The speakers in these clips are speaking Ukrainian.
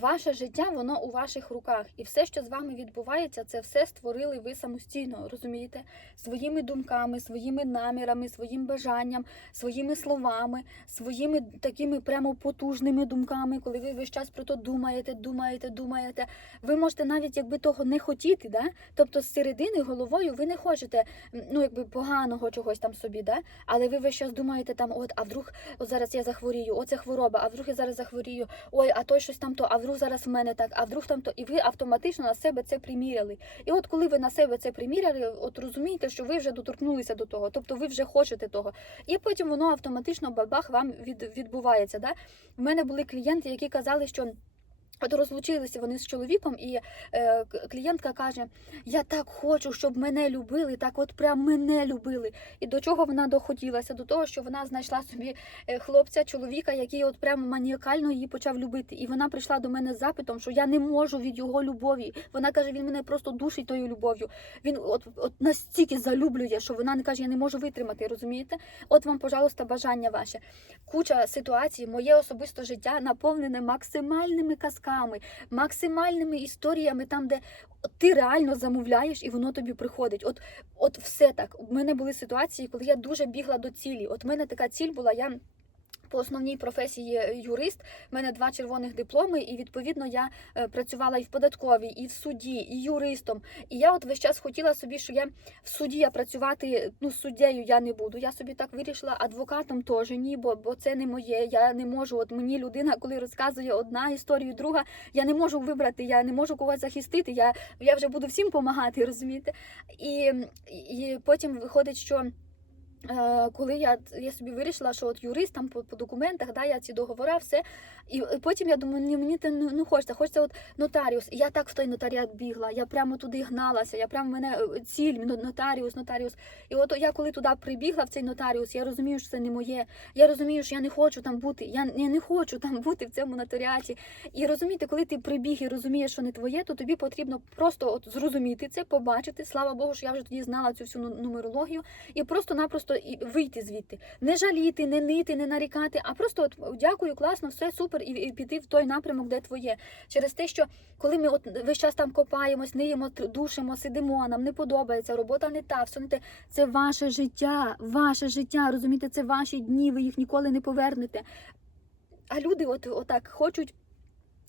Ваше життя, воно у ваших руках, і все, що з вами відбувається, це все створили ви самостійно, розумієте? Своїми думками, своїми намірами, своїм бажанням, своїми словами, своїми такими прямо потужними думками, коли ви весь час про то думаєте, думаєте, думаєте. Ви можете навіть якби того не хотіти, да? тобто з середини головою ви не хочете ну якби поганого чогось там собі, да? але ви весь час думаєте там, от, а вдруг от зараз я захворію, оце хвороба, а вдруг я зараз захворію, ой, а той щось там то, а вдруг зараз в мене так, а вдруг там то, і ви автоматично на себе це приміряли. І от коли ви на себе це приміряли, от розумієте, що ви вже доторкнулися до того, тобто ви вже хочете того. І потім воно автоматично бабах вам від, відбувається. Да? У мене були клієнти, які казали, що. От розлучилися вони з чоловіком, і е, клієнтка каже: Я так хочу, щоб мене любили, так от прям мене любили. І до чого вона доходилася? До того, що вона знайшла собі е, хлопця, чоловіка, який от прямо маніакально її почав любити. І вона прийшла до мене з запитом, що я не можу від його любові. Вона каже, він мене просто душить тою любов'ю. Він от, от настільки залюблює, що вона не каже, я не можу витримати. Розумієте? От вам, пожалуйста, бажання ваше. Куча ситуацій, моє особисте життя наповнене максимальними казками, максимальними історіями, там, де ти реально замовляєш і воно тобі приходить. От, от все так. У мене були ситуації, коли я дуже бігла до цілі. От в мене така ціль була. Я по основній професії юрист, в мене два червоних дипломи, і відповідно я е, працювала і в податковій, і в суді, і юристом. І я от весь час хотіла собі, що я в суді я працювати ну суддєю я не буду. Я собі так вирішила, адвокатом теж ні, бо, бо це не моє. Я не можу. От мені людина, коли розказує одна історію, друга, я не можу вибрати, я не можу когось захистити. Я, я вже буду всім допомагати, розумієте? І, і потім виходить, що. Е, Коли я, я собі вирішила, що от юрист там по, по документах, да, я ці договори, все. І потім я думаю, ні, мені це не, не хочеться, хочеться от нотаріус. І я так в той нотаріат бігла, я прямо туди гналася, я прямо мене е, ціль, нотаріус, нотаріус. І от я коли туди прибігла в цей нотаріус, я розумію, що це не моє. Я розумію, що я не хочу там бути. Я, я не хочу там бути в цьому нотаріаті. І розумієте, коли ти прибіг і розумієш, що не твоє, то тобі потрібно просто от зрозуміти це, побачити. Слава Богу, що я вже тоді знала цю всю ну- нумерологію, і просто-напросто і вийти звідти, не жаліти, не нити, не нарікати, а просто от дякую, класно, все супер, і, і піти в той напрямок, де твоє. Через те, що коли ми от весь час там копаємось, ниємо, душимо, сидимо, нам не подобається, робота не та, все не те. Це ваше життя, ваше життя, розумієте, це ваші дні, ви їх ніколи не повернете. А люди от, отак хочуть.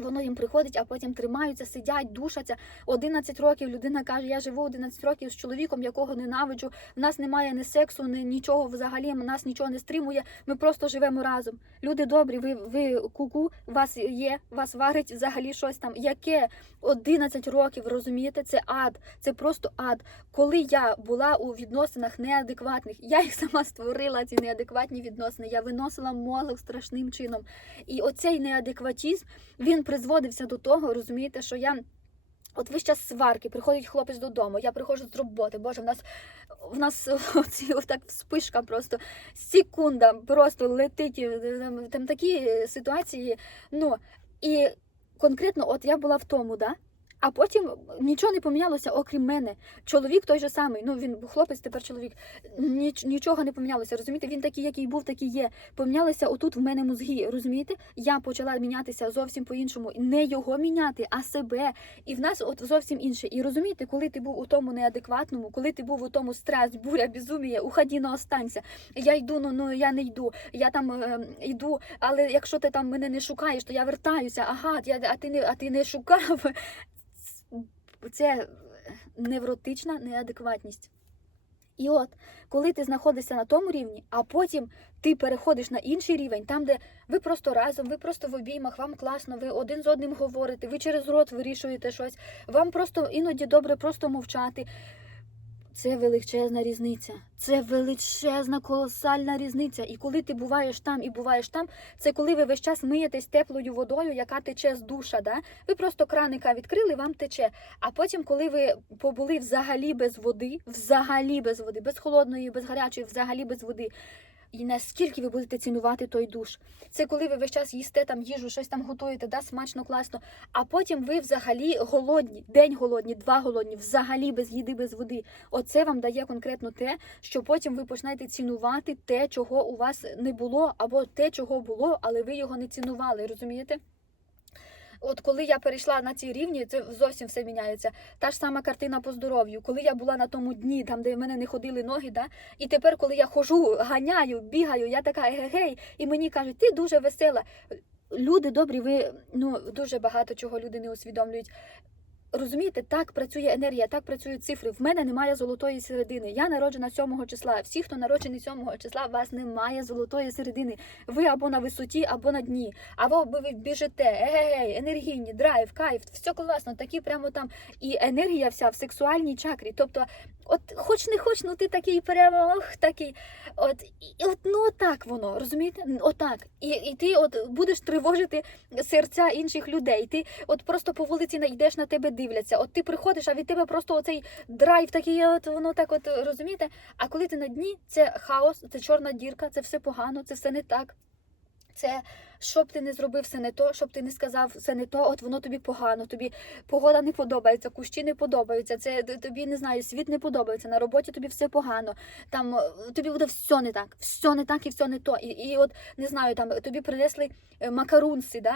Воно їм приходить, а потім тримаються, сидять, душаться. 11 років людина каже: Я живу 11 років з чоловіком, якого ненавиджу. В нас немає ні сексу, ні нічого взагалі. Нас нічого не стримує. Ми просто живемо разом. Люди добрі, ви ви куку, у вас є, вас варить взагалі щось там. Яке 11 років, розумієте? Це ад, це просто ад. Коли я була у відносинах неадекватних, я їх сама створила, ці неадекватні відносини. Я виносила мозок страшним чином. І оцей неадекватізм він призводився до того, розумієте, що я. От весь час сварки, приходить хлопець додому, я приходжу з роботи. Боже, в нас в нас оці, отак вспишка просто секунда просто летить. Там, там такі ситуації. Ну і конкретно, от я була в тому, да? А потім нічого не помінялося, окрім мене. Чоловік той же самий. Ну він хлопець, тепер чоловік. Ніч, нічого не помінялося. Розумієте, він такий, який був, такий є. Помінялися отут в мене мозги. Розумієте? Я почала мінятися зовсім по-іншому. Не його міняти, а себе. І в нас от зовсім інше. І розумієте, коли ти був у тому неадекватному, коли ти був у тому стрес, буря, безумія, уході на останься. Я йду, ну ну я не йду. Я там е, йду, але якщо ти там мене не шукаєш, то я вертаюся. Ага, я, а ти не а ти не шукав. Це невротична неадекватність. І от, коли ти знаходишся на тому рівні, а потім ти переходиш на інший рівень, там, де ви просто разом, ви просто в обіймах, вам класно, ви один з одним говорите, ви через рот вирішуєте щось, вам просто іноді добре просто мовчати. Це величезна різниця. Це величезна, колосальна різниця. І коли ти буваєш там і буваєш там, це коли ви весь час миєтесь теплою водою, яка тече з душа. Да? Ви просто краника відкрили, вам тече. А потім, коли ви побули взагалі без води, взагалі без води, без холодної, без гарячої, взагалі без води. І наскільки ви будете цінувати той душ? Це коли ви весь час їсте там їжу, щось там готуєте, да, смачно, класно. А потім ви взагалі голодні, день голодні, два голодні, взагалі без їди, без води. Оце вам дає конкретно те, що потім ви починаєте цінувати те, чого у вас не було, або те, чого було, але ви його не цінували. Розумієте? От коли я перейшла на ці рівні, це зовсім все міняється. Та ж сама картина по здоров'ю. Коли я була на тому дні, там де в мене не ходили ноги, да? і тепер, коли я хожу, ганяю, бігаю, я така гей, і мені кажуть, ти дуже весела. Люди добрі, ви ну дуже багато чого люди не усвідомлюють. Розумієте, так працює енергія, так працюють цифри. В мене немає золотої середини. Я народжена 7 числа. Всі, хто народжений 7 числа, у вас немає золотої середини. Ви або на висоті, або на дні. Або ви біжите, егегей, енергійні, драйв, кайф, все класно, такі прямо там. І енергія вся в сексуальній чакрі. Тобто, от хоч не хоч, ну ти такий прямо ох, такий. От і от ну так воно, розумієте? Отак. І, і ти от будеш тривожити серця інших людей. Ти от просто по вулиці йдеш на тебе дивляться. От ти приходиш, а від тебе просто оцей драйв такий, от воно так, от розумієте? А коли ти на дні, це хаос, це чорна дірка, це все погано, це все не так. Це що б ти не зробив, все не то, що б ти не сказав, все не то, от воно тобі погано, тобі погода не подобається, кущі не подобаються, це тобі не знаю, світ не подобається, на роботі тобі все погано, там е, тобі буде все не так, все не так і все не то. І, і от не знаю, там тобі принесли е, макарунси, да?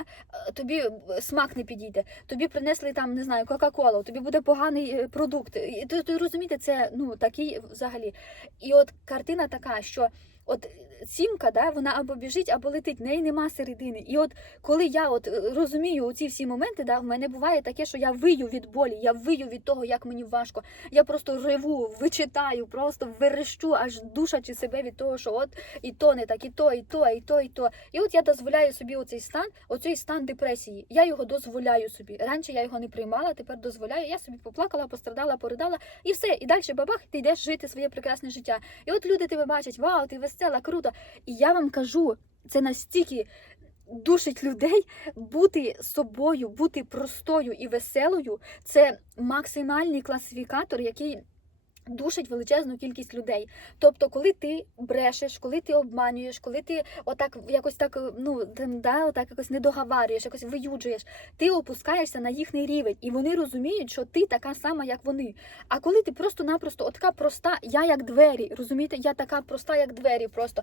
е, тобі смак не підійде, тобі принесли там, не знаю, Кока-Колу, тобі буде поганий продукт. І ти, ти розумієте, це ну такий взагалі. І от картина така, що. От сімка, да, вона або біжить, або летить, неї нема середини. І от коли я от е, розумію ці всі моменти, да, в мене буває таке, що я вию від болі, я вию від того, як мені важко. Я просто реву, вичитаю, просто верещу, аж душачи себе від того, що от і то не так, і то, і то, і то, і то. І от я дозволяю собі оцей стан, оцей стан депресії. Я його дозволяю собі. Раніше я його не приймала, тепер дозволяю. Я собі поплакала, пострадала, поридала, і все. І далі бабах, ти йдеш жити своє прекрасне життя. І от люди тебе бачать, вау, ти весела, круто. І я вам кажу, це настільки душить людей бути собою, бути простою і веселою. Це максимальний класифікатор, який. Душить величезну кількість людей. Тобто, коли ти брешеш, коли ти обманюєш, коли ти отак якось так ну да, отак якось не договарюєш, якось виюджуєш, ти опускаєшся на їхній рівень, і вони розуміють, що ти така сама, як вони. А коли ти просто-напросто от така проста, я як двері, розумієте, я така проста, як двері. Просто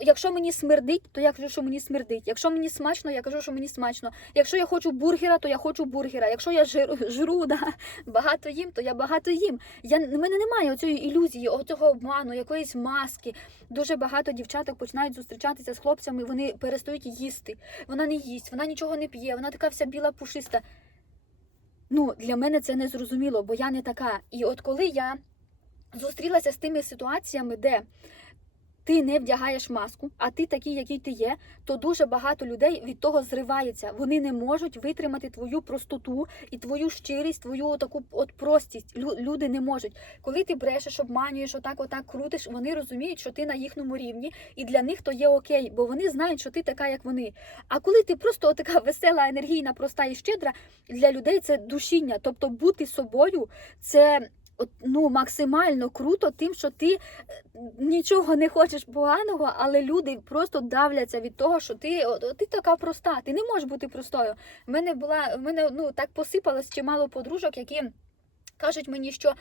якщо мені смердить, то я кажу, що мені смердить. Якщо мені смачно, я кажу, що мені смачно. Якщо я хочу бургера, то я хочу бургера. Якщо я жиру, жру да, багато їм, то я багато їм. Я мене немає оцієї ілюзії, оцього обману, якоїсь маски. Дуже багато дівчаток починають зустрічатися з хлопцями, вони перестають їсти. Вона не їсть, вона нічого не п'є, вона така вся біла пушиста. Ну, для мене це не зрозуміло, бо я не така. І от коли я зустрілася з тими ситуаціями, де ти не вдягаєш маску, а ти такий, який ти є, то дуже багато людей від того зривається. Вони не можуть витримати твою простоту і твою щирість, твою таку от простість. Лю- Люди не можуть. Коли ти брешеш, обманюєш, отак, отак крутиш, вони розуміють, що ти на їхньому рівні, і для них то є окей, бо вони знають, що ти така, як вони. А коли ти просто така весела, енергійна, проста і щедра, для людей це душіння. Тобто бути собою це. Ну, максимально круто, тим, що ти е, нічого не хочеш поганого, але люди просто давляться від того, що ти, ти така проста, ти не можеш бути простою. В мене була, в мене ну так посипалось чимало подружок, які кажуть мені, що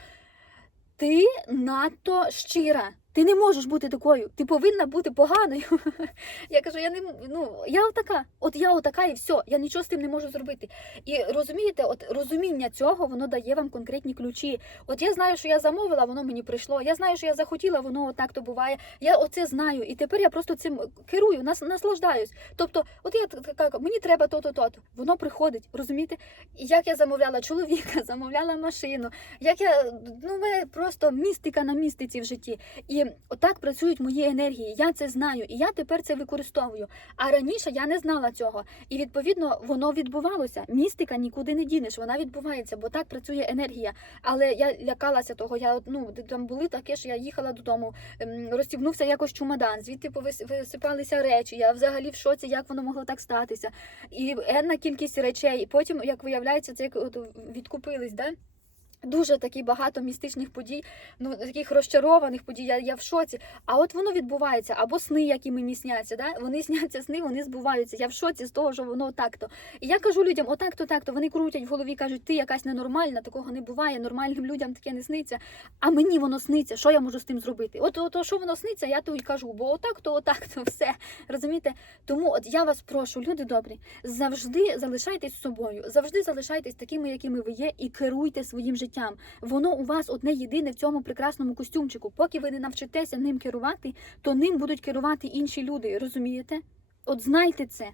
ти надто щира. Ти не можеш бути такою, ти повинна бути поганою. Я кажу, я не ну я отака, от я отака і все, я нічого з тим не можу зробити. І розумієте, от розуміння цього воно дає вам конкретні ключі. От я знаю, що я замовила, воно мені прийшло. Я знаю, що я захотіла, воно отак то буває. Я оце знаю, і тепер я просто цим керую, нас наслаждаюсь. Тобто, от я така, мені треба то-то, то-то. Воно приходить, розумієте? Як я замовляла чоловіка, замовляла машину, як я ну мене просто містика на містиці в житті. І отак працюють мої енергії. Я це знаю, і я тепер це використовую. А раніше я не знала цього. І відповідно воно відбувалося. Містика нікуди не дінеш, вона відбувається, бо так працює енергія. Але я лякалася того. Я ну там були таке, що я їхала додому, ем, розстібнувся якось чумодан, звідти висипалися речі. Я взагалі в шоці, як воно могло так статися. І енна кількість речей. І потім, як виявляється, це як відкупились, да? Дуже такі багато містичних подій, ну таких розчарованих подій. Я, я в шоці. А от воно відбувається, або сни, які мені сняться. Да? Вони сняться сни, вони збуваються. Я в шоці з того, що воно так-то. І я кажу людям, отак-то, так-то. Вони крутять в голові, кажуть, ти якась ненормальна, такого не буває. Нормальним людям таке не сниться. А мені воно сниться. Що я можу з тим зробити? От, от, що воно сниться, я то й кажу, бо отак-то, отак-то, все. Розумієте? Тому от я вас прошу, люди добрі, завжди залишайтесь собою, завжди залишайтесь такими, якими ви є, і керуйте своїм життям. Воно у вас одне єдине в цьому прекрасному костюмчику. Поки ви не навчитеся ним керувати, то ним будуть керувати інші люди. Розумієте? От знайте це.